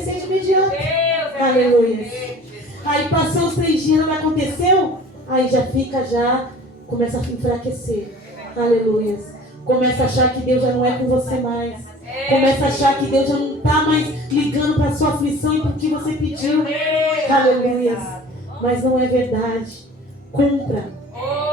acontecer de imediato. Aleluia. Aí passou os 3 dias, não aconteceu? Aí começa a enfraquecer. Aleluia. Começa a achar que Deus já não é com você mais. Começa a achar que Deus já não está mais ligando para a sua aflição e para o que você pediu. Aleluia. Mas não é verdade. Cumpra.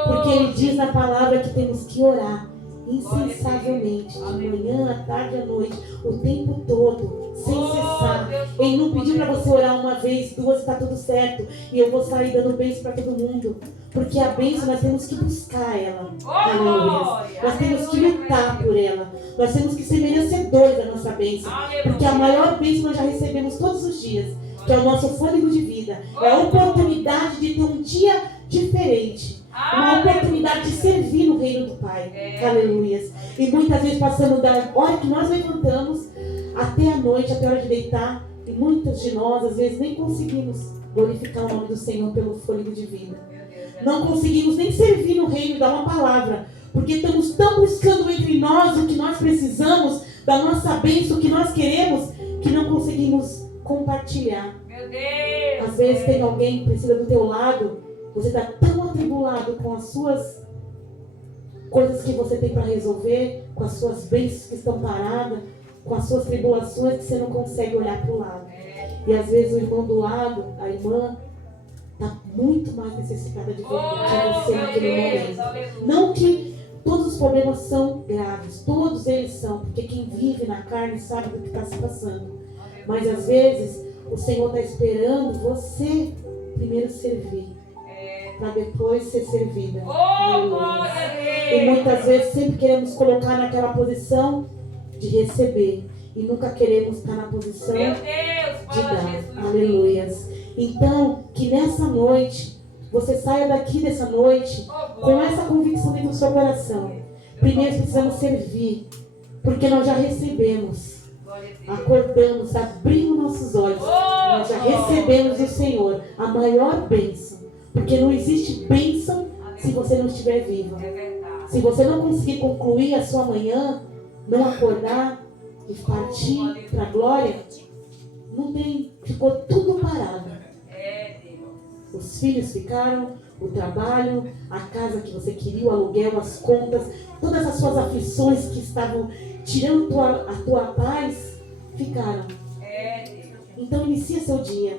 Porque Ele diz na palavra que temos que orar incansavelmente, de manhã, à tarde, à noite, o tempo todo, sem cessar. Ele não pediu para você orar uma vez, 2, está tudo certo, e eu vou sair dando bênção para todo mundo. Porque a bênção nós temos que buscar ela. Aleluia. Nós temos que lutar por ela. Nós temos que ser merecedores da nossa bênção. Porque a maior bênção nós já recebemos todos os dias, que é o nosso fôlego de vida. É a oportunidade de ter um dia diferente. Uma oportunidade de servir no reino do Pai. Aleluia. E muitas vezes passamos da hora que nós levantamos até a noite, até a hora de deitar. E muitas de nós, às vezes, nem conseguimos glorificar o nome do Senhor pelo fôlego de vida. Não conseguimos nem servir no reino e dar uma palavra. Porque estamos tão buscando entre nós o que nós precisamos, da nossa bênção, o que nós queremos, que não conseguimos compartilhar. Às vezes tem alguém que precisa do teu lado. Você está tão atribulado com as suas coisas que você tem para resolver, com as suas bênçãos que estão paradas, com as suas tribulações, que você não consegue olhar para o lado. E às vezes o irmão do lado, a irmã, está muito mais necessitada de você naquele momento. Não que todos os problemas são graves, todos eles são, porque quem vive na carne sabe do que está se passando. Mas às vezes o Senhor está esperando você primeiro servir, para depois ser servida. E muitas vezes sempre queremos colocar naquela posição de receber e nunca queremos estar na posição de dar. Aleluias. Então, que nessa noite você saia daqui dessa noite com essa convicção dentro do seu coração. Primeiro precisamos servir, porque nós já recebemos. Acordamos, abrimos nossos olhos, nós já recebemos do Senhor a maior bênção. Porque não existe bênção se você não estiver viva. Se você não conseguir concluir a sua manhã, não acordar e partir para a glória, não tem, ficou tudo parado. Os filhos ficaram, o trabalho, a casa que você queria, o aluguel, as contas, todas as suas aflições que estavam tirando a tua paz, ficaram. Então inicia seu dia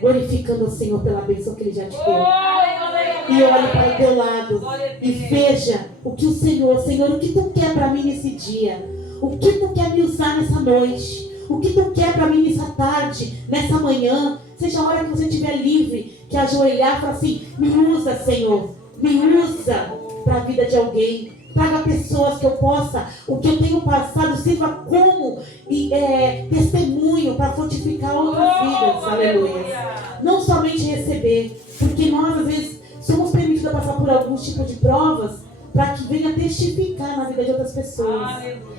glorificando o Senhor pela bênção que Ele já te deu. E olhe para o teu lado e veja o que o Senhor, o que Tu quer para mim nesse dia? O que Tu quer me usar nessa noite? O que Tu quer para mim nessa tarde, nessa manhã? Seja a hora que você estiver livre, que ajoelhar e falar assim: me usa, Senhor, me usa para a vida de alguém. Traga pessoas que eu possa, o que eu tenho passado, sirva como testemunho para fortificar outras vidas. Aleluia. Não somente receber, porque nós às vezes somos permitidos a passar por alguns tipos de provas para que venha testificar na vida de outras pessoas.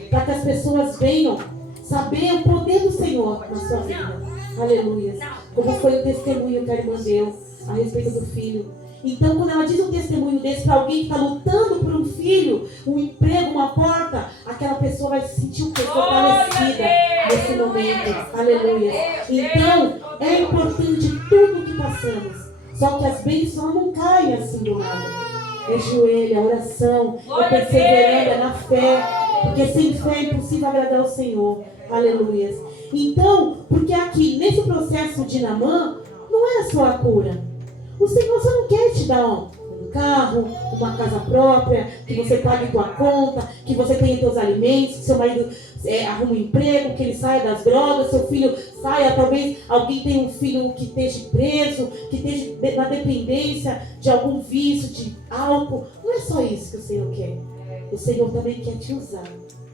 Para que as pessoas venham saber o poder do Senhor na sua vida. Aleluia. Como foi o testemunho que a irmã deu a respeito do filho. Então, quando ela diz um testemunho desse para alguém que está lutando por um filho, um emprego, uma porta, aquela pessoa vai se sentir fortalecida nesse momento. Aleluia. Então, é importante tudo que passamos. Só que as bênçãos não caem assim do nada. É joelho, é oração, é perseverando, é na fé. Porque sem fé é impossível agradar ao Senhor. Aleluia. Então, porque aqui, nesse processo de Naamã, não é só a cura. O Senhor só não quer te dar um carro, uma casa própria, que você pague tua conta, que você tenha teus alimentos, que seu marido arrume um emprego, que ele saia das drogas, seu filho saia, talvez alguém tenha um filho que esteja preso, que esteja na dependência de algum vício, de álcool. Não é só isso que o Senhor quer. O Senhor também quer te usar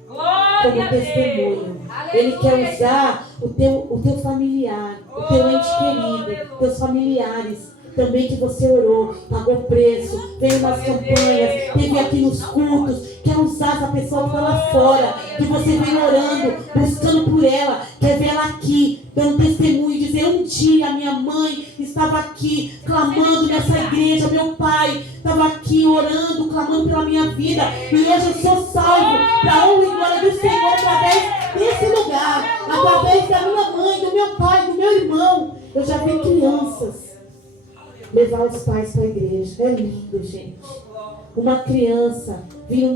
como testemunho. Ele quer usar o teu familiar, o teu ente querido, teus familiares. Também que você orou, pagou preço, veio nas campanhas, teve aqui nos cultos, quer usar essa pessoa que está lá fora, que você vem orando, buscando por ela, quer ver ela aqui, dando testemunho, dizer: um dia a minha mãe estava aqui, clamando nessa igreja, meu pai estava aqui orando, clamando pela minha vida, e hoje eu sou salvo, para a honra e glória do Senhor, através desse lugar, através da minha mãe, do meu levar os pais para a igreja. É lindo, gente. Uma criança vir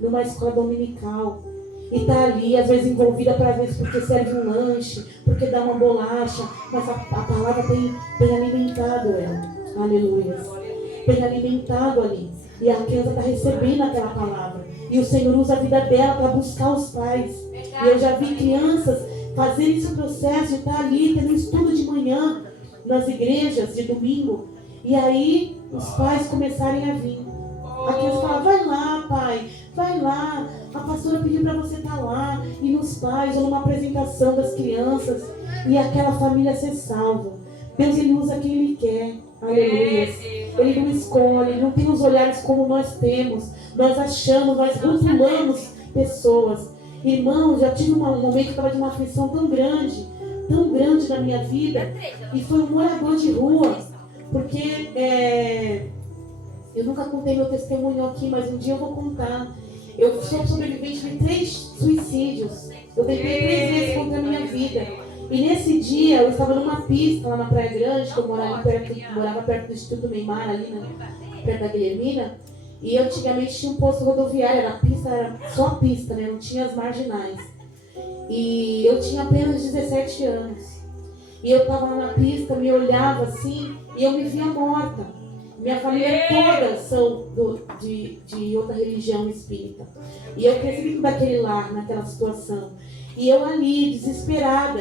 numa escola dominical e tá ali, às vezes envolvida, para às vezes porque serve um lanche, porque dá uma bolacha, mas a palavra tem alimentado ela. Aleluia. Tem alimentado ali. E a criança está recebendo aquela palavra. E o Senhor usa a vida dela para buscar os pais. E eu já vi crianças fazerem esse processo de estar ali, tendo um estudo de manhã nas igrejas de domingo. E aí os pais começarem a vir. A criança fala, vai lá, pai, vai lá. A pastora pediu para você estar lá. E nos pais, ou numa apresentação das crianças. E aquela família ser salva. Deus, Ele usa quem Ele quer. Aleluia. Ele não escolhe, Ele não tem os olhares como nós temos. Nós achamos, nós rotulamos pessoas. Irmãos, já tive um momento que eu estava de uma aflição tão grande na minha vida. E foi um morador de rua. Porque eu nunca contei meu testemunho aqui, mas um dia eu vou contar. Eu sou sobrevivente de 3 suicídios. Eu tentei 3 vezes contra a minha vida. E nesse dia eu estava numa pista lá na Praia Grande, que eu morava perto do Instituto Neymar, ali, né, perto da Guilhermina. E antigamente tinha um posto rodoviário, era só a pista, né? Não tinha as marginais. E eu tinha apenas 17 anos. E eu estava lá na pista, me olhava assim, e eu me via morta. Minha família toda são de outra religião espírita. E eu cresci dentro daquele lar, naquela situação. E eu ali, desesperada.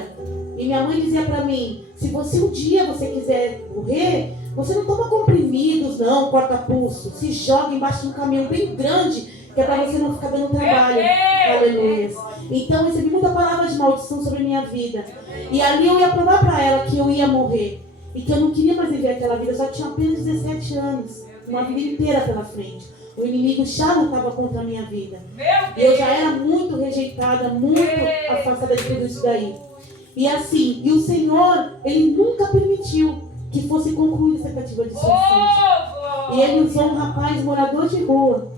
E minha mãe dizia pra mim, se você um dia você quiser morrer, você não toma comprimidos, não, corta-pulso. Se joga embaixo de um caminhão bem grande, que é pra você não ficar dando trabalho. Aleluia. Então eu recebi muita palavra de maldição sobre a minha vida. E ali eu ia provar pra ela que eu ia morrer. E que eu não queria mais viver aquela vida. Eu só tinha apenas 17 anos. Uma vida inteira pela frente. O inimigo já lutava contra a minha vida. Eu já era muito rejeitada, muito afastada de tudo isso daí. E assim, e o Senhor, Ele nunca permitiu que fosse concluída essa tentativa de suicídio. E Ele usou um rapaz morador de rua.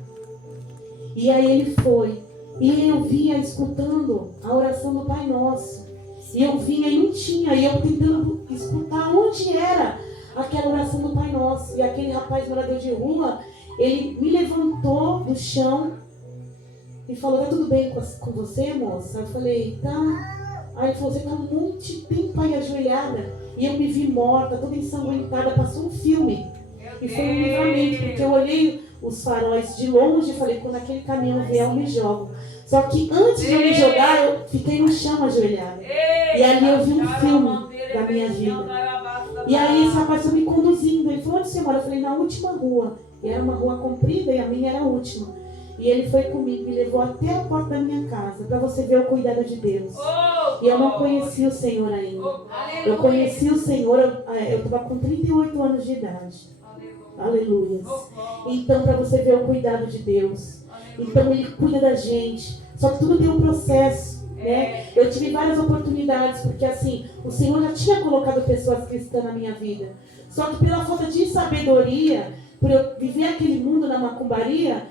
E aí ele foi. E eu vinha escutando a oração do Pai Nosso. E eu vinha e não tinha. E eu tentando escutar onde era aquela oração do Pai Nosso. E aquele rapaz morador de rua, ele me levantou do chão e falou, tá tudo bem com você, moça? Eu falei, tá. Aí ele falou, você tá um monte de tempo aí ajoelhada. E eu me vi morta, toda ensanguentada, passou um filme. E foi um livramento, porque eu olhei os faróis de longe e falei, quando aquele caminhão vier, eu me jogo. Só que antes de eu me jogar, eu fiquei no chão ajoelhada. E ali eu vi um filme da minha vida. E aí esse rapaz foi me conduzindo. Ele falou, onde você mora? Eu falei, na última rua. E era uma rua comprida e a minha era a última. E ele foi comigo, me levou até a porta da minha casa, para você ver o cuidado de Deus. E eu não conhecia o Senhor ainda. Eu conheci o Senhor, eu estava com 38 anos de idade. Aleluia. Então, para você ver o cuidado de Deus. Então, Ele cuida da gente. Só que tudo tem um processo, né? Eu tive várias oportunidades, porque assim, o Senhor já tinha colocado pessoas cristãs na minha vida. Só que pela falta de sabedoria, por eu viver aquele mundo da macumbaria,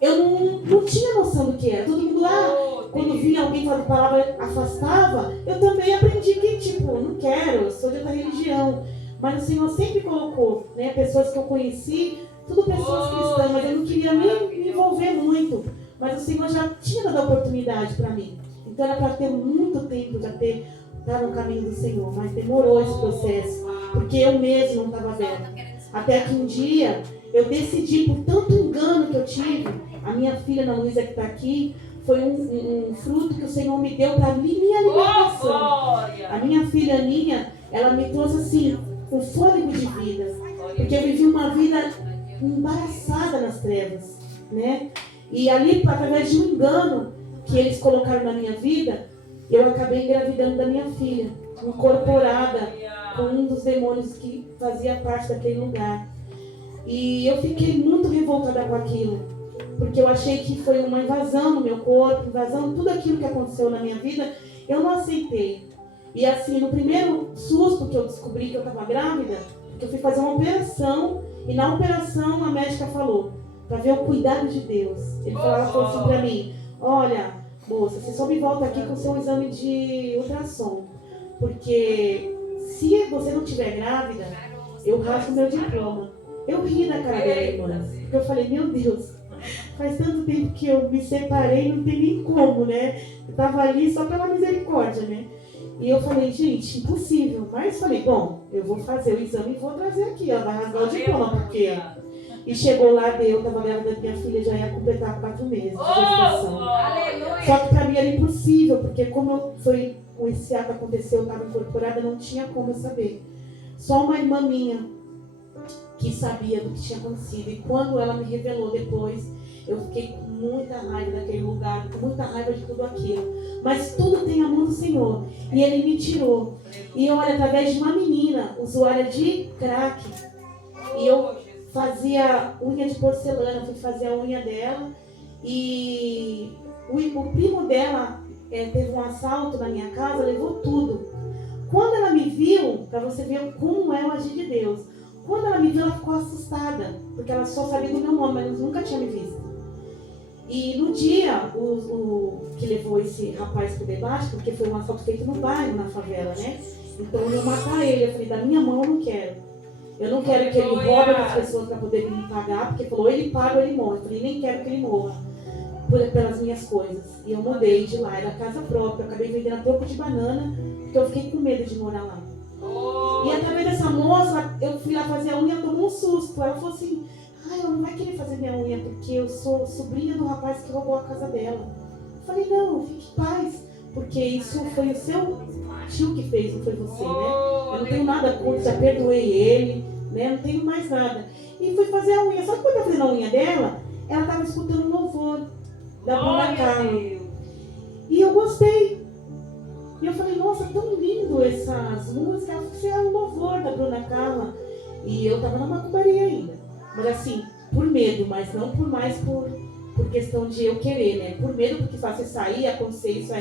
eu não tinha noção do que era. Todo mundo lá, quando vinha alguém falando palavra, afastava. Eu também aprendi que, não quero, eu sou de outra religião. Mas o Senhor sempre colocou, né, pessoas que eu conheci, tudo pessoas cristãs, mas eu não queria nem me envolver muito. Mas o Senhor já tinha dado a oportunidade para mim. Então era para ter muito tempo, já estar no caminho do Senhor. Mas demorou esse processo, porque eu mesmo não estava aberta. Até que um dia eu decidi, por tanto engano que eu tive, a minha filha Ana Luísa que está aqui, foi um fruto que o Senhor me deu para minha libertação. A minha filha Aninha, ela me trouxe assim, um fôlego de vida. Porque eu vivi uma vida embaraçada nas trevas, né? E ali, através de um engano que eles colocaram na minha vida, eu acabei engravidando da minha filha, incorporada com um dos demônios que fazia parte daquele lugar. E eu fiquei muito revoltada com aquilo, porque eu achei que foi uma invasão no meu corpo, invasão, tudo aquilo que aconteceu na minha vida, eu não aceitei. E assim, no primeiro susto que eu descobri que eu estava grávida, eu fui fazer uma operação, e na operação a médica falou, para ver o cuidado de Deus. Ela falou assim para mim, olha, moça, você só me volta aqui com o seu exame de ultrassom, porque se você não estiver grávida, eu rasgo meu diploma. Eu ri da cara dela, irmãs, porque eu falei, meu Deus, faz tanto tempo que eu me separei, não tem nem como, né? Eu tava ali só pela misericórdia, né? E eu falei, gente, impossível. Mas falei, bom, eu vou fazer o exame e vou trazer aqui, ela vai rasgar o diploma, porque... E chegou lá, eu tava grávida da minha filha, já ia completar 4 meses de gestação. Só que pra mim era impossível, porque como esse ato aconteceu, eu estava incorporada, não tinha como eu saber. Só uma irmã minha que sabia do que tinha acontecido. E quando ela me revelou depois, eu fiquei com muita raiva daquele lugar, com muita raiva de tudo aquilo. Mas tudo tem a mão do Senhor. E Ele me tirou. E olha, através de uma menina, usuária de crack. E eu fazia unha de porcelana, fui fazer a unha dela. E o primo dela teve um assalto na minha casa, levou tudo. Quando ela me viu, para você ver como é o agir de Deus, quando ela me viu, ela ficou assustada, porque ela só sabia do meu nome, mas nunca tinha me visto. E no dia, o que levou esse rapaz para o debate, porque foi um assalto feito no bairro, na favela, né? Então eu ia matar ele. Eu falei, da minha mão eu não quero. Eu não quero que ele roube das pessoas para poder me pagar, porque falou, ou ele paga ou ele morre. Eu falei, nem quero que ele morra pelas minhas coisas. E eu mudei de lá, era casa própria. Eu acabei vendendo a troco de banana, porque eu fiquei com medo de morar lá. E através dessa moça, eu fui lá fazer a unha, tomou um susto. Ela falou assim, ela não vai querer fazer minha unha, porque eu sou sobrinha do rapaz que roubou a casa dela. Eu falei, não, fique em paz, porque isso foi o seu tio que fez, não foi você, né? Eu não tenho nada contra, já perdoei ele, né? Não tenho mais nada. E fui fazer a unha. Só que quando eu fiz a unha dela, ela estava escutando um louvor da Bruna Carla. E eu gostei. E eu falei, nossa, tão lindo essas músicas. Isso é um louvor da Bruna Carla. E eu tava na macumbaria ainda. Mas assim, por medo, mas não por questão de eu querer, né? Por medo, porque se você sair e acontecer isso,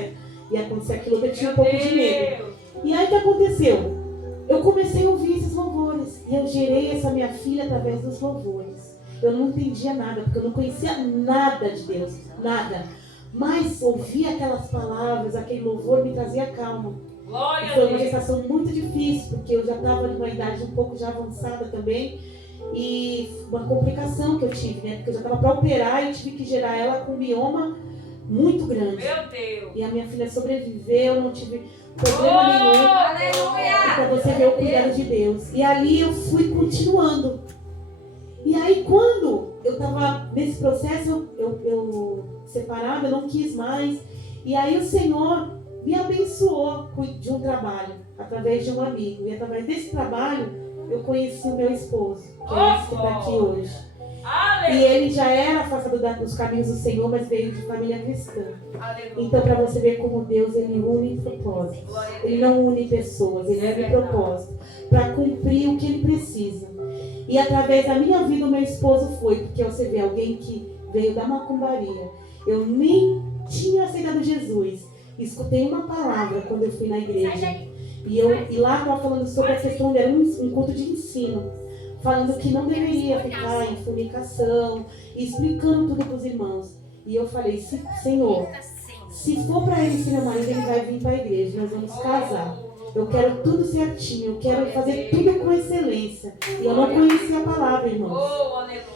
e acontecer aquilo, eu tinha um pouco de medo. E aí o que aconteceu? Eu comecei a ouvir esses louvores. E eu gerei essa minha filha através dos louvores. Eu não entendia nada, porque eu não conhecia nada de Deus. Nada. Mas ouvir aquelas palavras, aquele louvor me trazia calma. E foi uma gestação muito difícil, porque eu já estava numa idade um pouco já avançada também. E uma complicação que eu tive, né? Porque eu já estava para operar e tive que gerar ela com um mioma muito grande. Meu Deus! E a minha filha sobreviveu, não tive problema nenhum. Aleluia! Para você ver o cuidado de Deus. E ali eu fui continuando. E aí quando eu estava nesse processo, eu separada, eu não quis mais. E aí o Senhor me abençoou de um trabalho, através de um amigo. E através desse trabalho, eu conheci o meu esposo, que é esse que está aqui hoje. Aleluia. E ele já era afastado dos caminhos do Senhor, mas veio de família cristã. Aleluia. Então, para você ver como Deus, Ele une propósitos. Ele não une pessoas, Ele une propósitos. Para cumprir o que Ele precisa. E através da minha vida, o meu esposo foi. Porque você vê alguém que veio da macumbaria. Eu nem tinha aceitado Jesus. Escutei uma palavra quando eu fui na igreja. E lá estava falando sobre a questão de um culto de ensino. Falando que não deveria ficar em fornicação. E explicando tudo para os irmãos. E eu falei, Senhor, se for para ele ser meu marido, ele vai vir para a igreja. Nós vamos casar. Eu quero tudo certinho. Eu quero fazer tudo com excelência. E eu não conhecia a palavra, irmãos.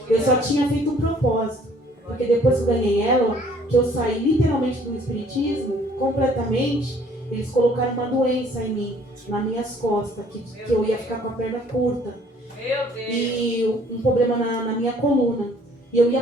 Eu só tinha feito um propósito. Porque depois que eu ganhei ela, que eu saí literalmente do espiritismo, completamente, eles colocaram uma doença em mim, nas minhas costas, que eu ia ficar com a perna curta. Meu Deus. E um problema na minha coluna. E eu ia